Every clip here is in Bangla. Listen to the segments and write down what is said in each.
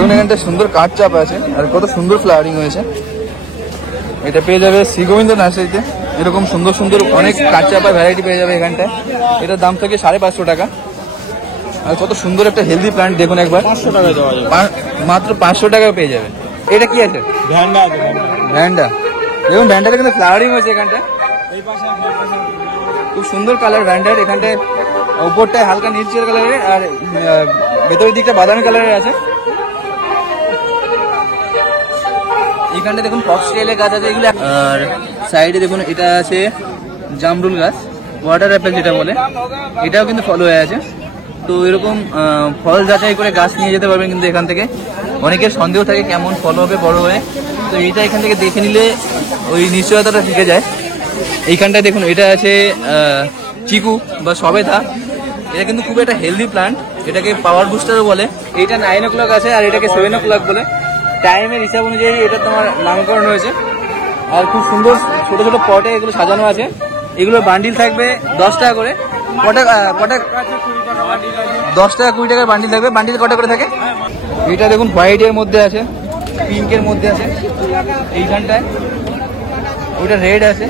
দেখুন এখানটা সুন্দর কাঠ চাপ আছে আর কত সুন্দর ফ্লাওয়ারিং হয়েছে। এটা পেয়ে যাবে শ্রী গোবিন্দ নার্সারিতে। এরকম সুন্দর সুন্দর অনেক কাঠ চাপার ভ্যারাইটি পেয়ে যাবে এখানটায়। এটার দাম থাকে 550 টাকা। আর কত সুন্দর একটা হেলদি প্ল্যান্ট দেখুন একবার, 500 টাকায় দেওয়া যাবে, মাত্র 500 টাকায় পেয়ে যাবে। এটা কি আছে? ভ্যান্ডা আছে। ভ্যান্ডা, দেখুন ভ্যান্ডাতে কিন্তু ফ্লাওয়ারিং হয়েছে এখানটায়, এই পাশে খুব সুন্দর কালার ভ্যান্ডার। এখানটায় উপরটায় হালকা নীলচে কালারের আর ভেতরের দিকটা বাদামি কালারের আছে। এখানটা দেখুন ফক্স টেইলের গাছ আছে এগুলো। আর সাইডে দেখুন এটা আছে জামরুল গাছ, ওয়াটার অ্যাপেল যেটা বলে, এটাও কিন্তু ফল হয়ে আছে। তো এরকম ফল যাচাই করে গাছ নিয়ে যেতে পারবেন কিন্তু এখান থেকে। অনেকের সন্দেহ থাকে কেমন ফল হবে বড় হয়ে, তো এইটা এখান থেকে দেখে নিলে ওই নিশ্চয়তাটা থেকে যায়। এইখানটায় দেখুন এটা আছে চিকু বা সবেদা। এটা কিন্তু খুব একটা হেলদি প্লান্ট, এটাকে পাওয়ার বুস্টারও বলে। এটা 9 o'clock আছে আর এটাকে 7 o'clock বলে। টাইমের হিসাব অনুযায়ী এটা তোমার নামকরণ হয়েছে। আর খুব সুন্দর ছোট ছোট পটে এগুলো সাজানো আছে। এগুলোর বান্ডিল থাকবে 10 টাকা করে। পটে 10 টাকা 20 টাকার বান্ডিল থাকবে। বান্ডিল কটা করে থাকে? এটা দেখুন হোয়াইটের মধ্যে আছে, পিঙ্কের মধ্যে আছে এইখানটায়, ওইটা রেড আছে।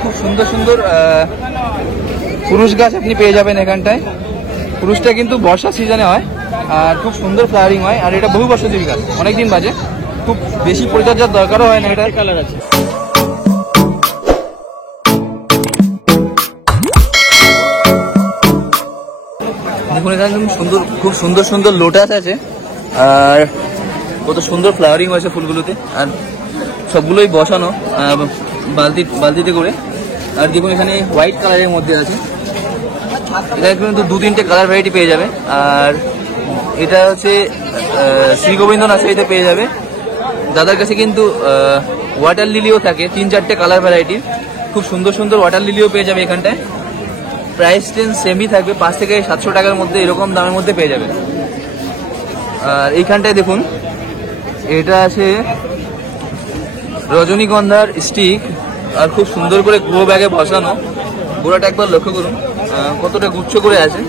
খুব সুন্দর সুন্দর পুরুষ গাছ আপনি পেয়ে যাবেন এখানটায়। পুরুষটা কিন্তু বর্ষা সিজনে হয় আর খুব সুন্দর ফ্লাওয়ারিং হয়। আর এটা বহু বর্ষজীবী গাছ, অনেকদিন বাজে, খুব বেশি পরিচর্যার দরকারও হয় না। এটার কালার আছে। দেখুন এখানে খুব সুন্দর সুন্দর লোটাস আছে আর কত সুন্দর ফ্লাওয়ারিং হয়েছে ফুলগুলোতে। আর সবগুলোই বসানো বালতিতে করে। আর দেখুন এখানে হোয়াইট কালারের মধ্যে আছে। এটা কিন্তু 2-3টে কালার ভ্যারাইটি পেয়ে যাবে। আর এটা হচ্ছে শ্রী গোবিন্দ নার্সারিতে পেয়ে যাবে। দাদার কাছে কিন্তু ওয়াটার লিলিও থাকে 3-4টে কালার ভ্যারাইটির। খুব সুন্দর সুন্দর ওয়াটার লিলিও পেয়ে যাবে এখানটায়। প্রাইস রেঞ্জ সেমই থাকবে, 5 থেকে 700 টাকার মধ্যে, এরকম দামের মধ্যে পেয়ে যাবে। আর এইখানটায় দেখুন এটা আছে রজনীগন্ধার স্টিক আর খুব সুন্দর করে গ্রো ব্যাগে বসানো। গোড়াটা একবার লক্ষ্য করুন কতটা গুচ্ছ করে আছে।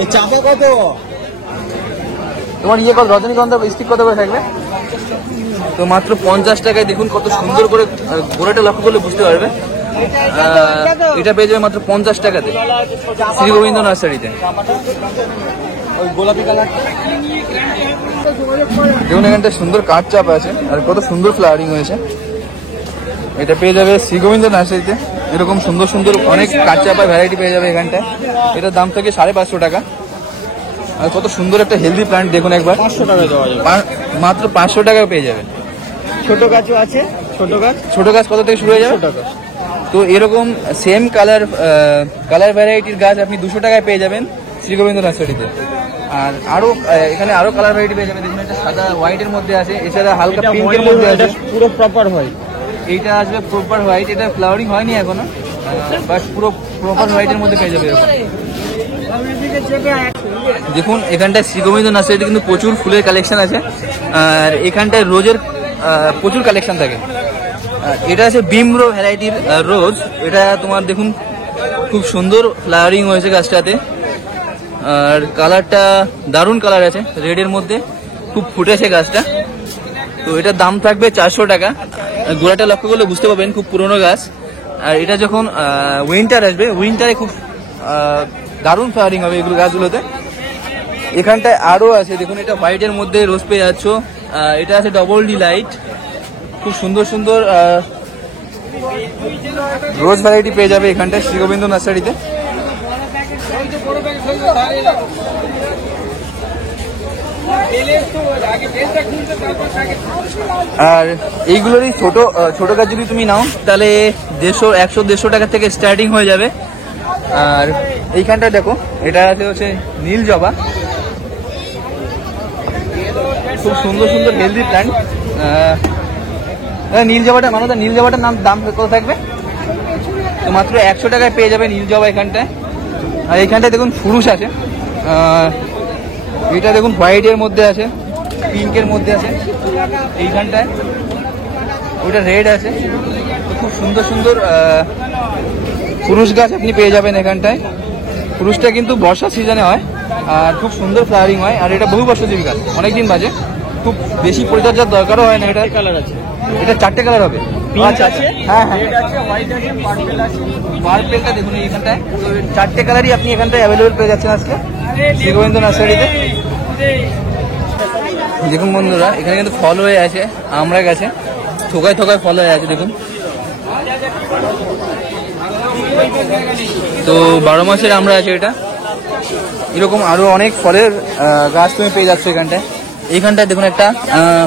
এই চাপা কত? তোমার কত রজনীগন্ধা স্টিক কত করে থাকবে? তো মাত্র 50 টাকায়। দেখুন কত সুন্দর করে গোড়াটা লক্ষ্য করলে বুঝতে পারবে। এটা পেয়ে যাবে মাত্র 50 টাকাতে শ্রী গোবিন্দ নার্সারিতে। ওই গোলাপি কালার দেখুন এখানটা সুন্দর কাঠ চাপ আছে আর কত সুন্দর ফ্লাওয়ারিং হয়েছে। এটা পেয়ে যাবে শ্রী গোবিন্দ নার্সারিতে। এরকম সুন্দর সুন্দর অনেক কাঠ চাপার ভ্যারাইটি পেয়ে যাবে এখানটায়। এটার দাম থাকে 550 টাকা। আর কত সুন্দর একটা হেলদি প্ল্যান্ট দেখুন একবার, 500 টাকায় দেওয়া যাবে, মাত্র 500 টাকায় পেয়ে যাবে। ছোট গাছও আছে। ছোট গাছ কত থেকে শুরু হয়ে যাবে? 100 টাকা। তো এরকম সেম কালার ভ্যারাইটির গাছ আপনি 200 টাকায় পেয়ে যাবেন শ্রী গোবিন্দ নার্সারিতে। আর এখানে আরো কালার ভ্যারাইটি পেয়ে যাবেন। দেখুন এটা সাদা হোয়াইটের মধ্যে আছে, এছাড়া হালকা পিঙ্কের মধ্যে আছে। পুরো প্রপার হোয়াইট। এইটা আসবে প্রপার হোয়াইট। এটা ফ্লাওয়ারিং হয়নি এখনো, বাট পুরো প্রপার হোয়াইটের মধ্যে পেয়ে যাবে এরকম। দেখুন এখানটায় শ্রী গোবিন্দ নার্সারিতে কিন্তু প্রচুর ফুলের কালেকশন আছে। আর এখানটায় রোজের প্রচুর কালেকশন থাকে। এটা আছে বিমরো ভ্যারাইটির রোজ। এটা তোমার দেখুন খুব সুন্দর ফ্লাওয়ারিং হয়েছে গাছটাতে। আর কালারটা দারুণ কালার আছে, রেডের মধ্যে খুব ফুটেছে গাছটা। তো এটার দাম থাকবে 400 টাকা। গোড়াটা লক্ষ্য করলে বুঝতে পারবেন খুব পুরনো গাছ। আর এটা যখন উইন্টার আসবে, উইন্টারে খুব দারুণ ফ্লাওয়ারিং হবে এগুলো গাছগুলোতে। এখানটায় আরো আছে দেখুন, এটা হোয়াইটের মধ্যে রোজ পেয়ে যাচ্ছ। এটা আছে ডবল ডিলাইট। খুব সুন্দর সুন্দর রোজ ভ্যারাইটি পেয়ে যাবে এখানটায় শ্রী গোবিন্দ নার্সারিতে। আর এইগুলোরই ছোট ছোট গাছ যদি তুমি নাও তাহলে 100-150 টাকা থেকে স্টার্টিং হয়ে যাবে। আর এইখানটা দেখো এটা হচ্ছে নীল জবা, খুব সুন্দর সুন্দর হেলদি প্ল্যান্ট। নীল জবাটা নীল জবাটার দাম কত থাকবে? তো মাত্র 100 টাকায় পেয়ে যাবে নীল জবা এখানটায়। আর এইখানটায় দেখুন ফুরুষ আছে। এটা দেখুন হোয়াইটের মধ্যে আছে, পিঙ্কের মধ্যে আছে এইখানটায়, ওইটা রেড আছে। তো খুব সুন্দর সুন্দর পুরুষ গাছ আপনি পেয়ে যাবেন এখানটায়। পুরুষটা কিন্তু বর্ষা সিজনে হয় আর খুব সুন্দর ফ্লাওয়ারিং হয়, আর এটা বহু বর্ষজীবী গাছ, অনেকদিন বাজে, খুব বেশি পরিচর্যার দরকারও হয় না। এটা কালার আছে, এটা 4টে কালার হবে। পিঙ্ক আছে, হ্যাঁ হ্যাঁ, রেড আছে, হোয়াইট আছে, পার্পল আছে। পার্পেলটা দেখুন এইখানটায়, তো 4টে কালারই আপনি এখানটায় অ্যাভেলেবেল পেয়ে যাচ্ছেন আজকে শ্রী গোবিন্দ নার্সারিতে। দেখুন বন্ধুরা, এখানে কিন্তু ফল হয়ে আছে, আমরা গাছে থোকায় থোকায় ফল হয়ে আছে দেখুন। তো 12 মাসের আমরা আছে এটা। এরকম আরো অনেক ফলের গাছ তুমি পেয়ে যাচ্ছ এখানটায়। এইখানটায় দেখুন একটা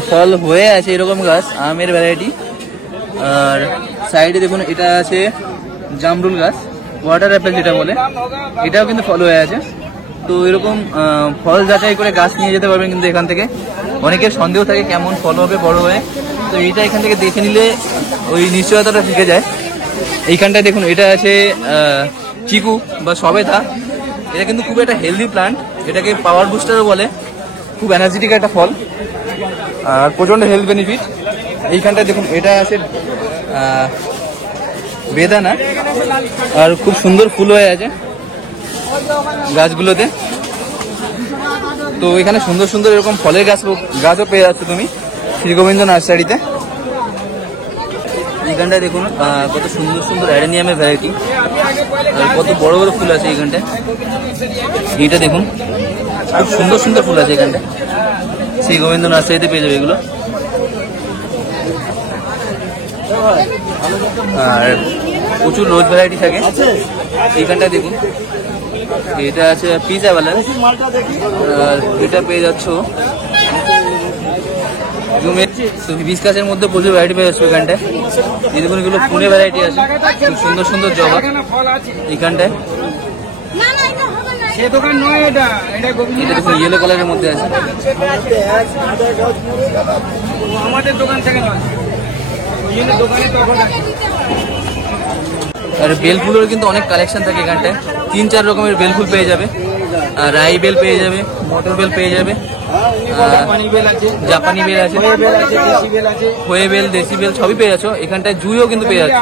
ফল হয়ে আছে এরকম গাছ, আমের ভ্যারাইটি। আর সাইডে দেখুন এটা আছে জামরুল গাছ, ওয়াটার অ্যাপেল যেটা বলে, এটাও কিন্তু ফল হয়ে আছে। তো এরকম ফল যাচাই করে গাছ নিয়ে যেতে পারবেন কিন্তু এখান থেকে। অনেকের সন্দেহ থাকে কেমন ফল হবে বড় হয়ে, তো এইটা এখান থেকে দেখে নিলে ওই নিশ্চয়তাটা থেকে যায়। এইখানটায় দেখুন এটা আছে চিকু বা সবেদা, এটা কিন্তু খুব একটা হেলদি প্লান্ট, এটাকে পাওয়ার বুস্টারও বলে, খুব এনার্জেটিক একটা ফল আর প্রচণ্ড হেলথ বেনিফিট। এইখানটায় দেখুন এটা আছে বেদানা, আর খুব সুন্দর ফুল হয়ে আছে গাছগুলোতে। তো এখানে সুন্দর সুন্দর এরকম ফলের গাছও পেয়ে যাচ্ছ তুমি শ্রী গোবিন্দ নার্সারিতে। এইখানটায় দেখুন কত সুন্দর সুন্দর অ্যাডেনিয়ামের ভ্যারাইটি, কত বড় বড় ফুল আছে এইখানটায়। এইটা দেখুন খুব সুন্দর সুন্দর ফুল আছে এখানটায়, শ্রী গোবিন্দ নার্সারিতে পেয়ে যাবে এগুলো। আর প্রচুর রোজ ভ্যারাইটি থাকে এইখানটায় দেখুন। এটা আছে পিজা বালা, আর এটা পেয়ে যাচ্ছ বিস্কাসের মধ্যে প্রচুর ভ্যারাইটি পেয়ে যাচ্ছে এখানটায়। এই দেখুন এগুলো পুনে ভ্যারাইটি আছে, খুব সুন্দর সুন্দর জবা এইখানটায়। এটা দেখুন ইয়েলো কালারের মধ্যে আছে। আমাদের দোকান থেকে আর বেল ফুলের কিন্তু অনেক কালেকশন থাকে এখানটায়, 3-4 রকমের বেল ফুল পেয়ে যাবে। আর রাই বেল পেয়ে যাবে, মটর বেল পেয়ে যাবে, জাপানি বেল আছে, হয়ে বেল, দেশি বেল সবই পেয়ে যাচ্ছ এখানটায়। জুইও কিন্তু পেয়ে যাচ্ছে।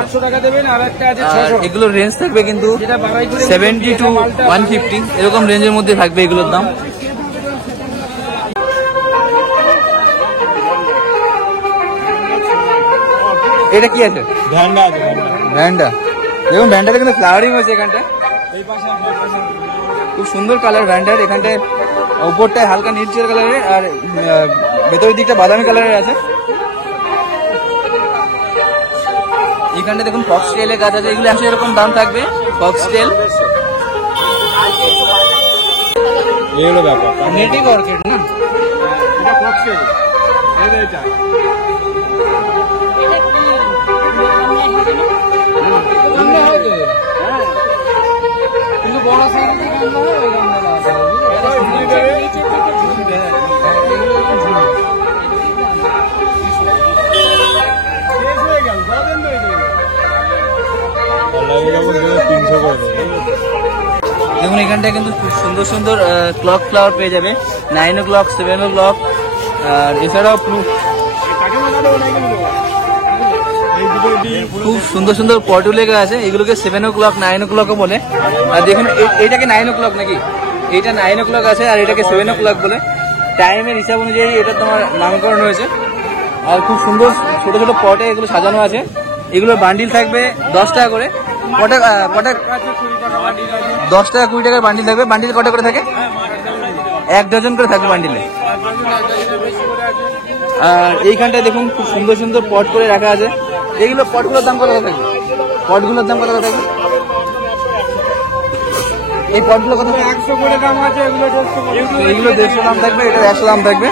আর এগুলোর রেঞ্জ থাকবে কিন্তু 70 to 150 এরকম রেঞ্জের মধ্যে থাকবে এগুলোর দাম। এটা কি আছে? ভ্যান্ডা। দেখুন ভ্যান্ডাটা কিন্তু ফ্লাওয়ারিং হয়েছে এখানটায়, খুব সুন্দর কালার ভ্যান্ডার। এখানটায় উপরটায় হালকা নীলচে কালারের, আর ভেতরের দিকটা বাদামি কালারের আছে। এখানটা দেখুন ফক্সটেলের গাছ আছে, এগুলো আসলে এরকম দাম থাকবে। ফক্সটেল এগুলো ব্যাপার নেটিভ অর্কিড না, এটা ফক্সটেল এটা কিন্তু বড় সাইজের দেখুন এখানটায় কিন্তু খুব সুন্দর সুন্দর ক্লক ফ্লাওয়ার পেয়ে যাবে, 9 o'clock, 7 o'clock, আর এছাড়াও খুব সুন্দর সুন্দর পটুলেগা আছে, এগুলোকে 7 o'clock, 9 o'clock বলে। আর দেখুন এইটাকে 9 o'clock নাকি, এইটা 9 o'clock আছে, আর এটাকে 7 o'clock বলে। টাইমের হিসাব অনুযায়ী এটা তোমার নামকরণ হয়েছে। আর খুব সুন্দর ছোট ছোট পটে এগুলো সাজানো আছে। এগুলোর বান্ডিল থাকবে 10 টাকা করে, পটে 10 টাকা 20 টাকার বান্ডিল থাকবে। বান্ডিল কটা করে থাকে? 1 ডজন করে থাকবে বান্ডিলে। আর এইখানটায় দেখুন খুব সুন্দর সুন্দর পট করে রাখা আছে। এইগুলো পটগুলোর দাম কত থাকবে? পটগুলোর দাম কত থাকবে? এই পটগুলো কত? 100 করে দাম আছে, এগুলো 150 এগুলো 150 দাম থাকবে, এটা 100 দাম থাকবে।